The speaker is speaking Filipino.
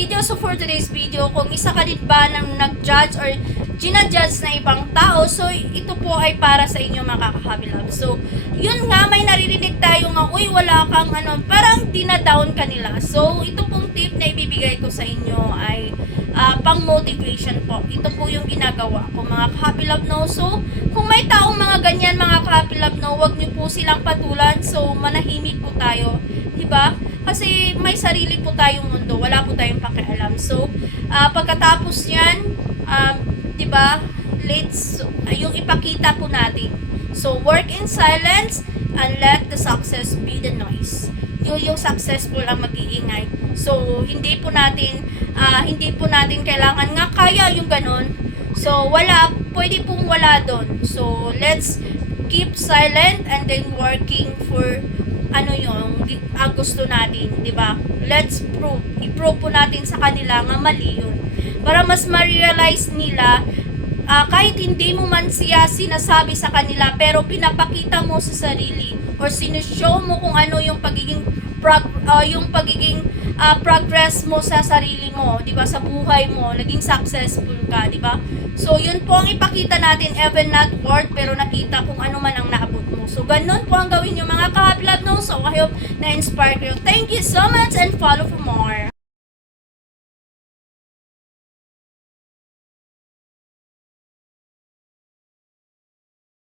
video. So for today's video, kung isa ka din ba nang nag-judge or ginajudge na ibang tao, so ito po ay para sa inyo mga ka-Happy Love. So yun nga, may naririnig tayo nga, uy wala kang ano, parang dinadown ka nila. So ito pong tip na ibibigay ko sa inyo ay pang motivation po. Ito po yung ginagawa ko mga ka-Happy Love, no. So kung may taong mga ganyan mga ka-Happy Love, no, wag niyo po silang patulan. So manahimik po tayo, diba? Kasi may sarili po tayong mundo, wala po tayong pakialam. So pagkatapos yan, diba, let's yung ipakita po natin. So work in silence and let the success be the noise. Yung successful ang mag-iingay. So hindi po natin kailangan nga kaya yung ganun. So pwede pong wala doon. So let's keep silent and then working for ano yung gusto natin, di ba? Let's i-prove po natin sa kanila nga mali yun. Para mas ma-realize nila, kahit hindi mo man siya sinasabi sa kanila, pero pinapakita mo sa sarili or sinushow mo kung ano yung pagiging progress mo sa sarili mo, 'di ba, sa buhay mo, naging successful ka, 'di ba? So yun po ang ipakita natin, even not word, pero nakita kung ano man ang naabot mo. So ganun po ang gawin niyo mga ka-Happy Love, no? So I hope na inspire kayo. Thank you so much and follow for more.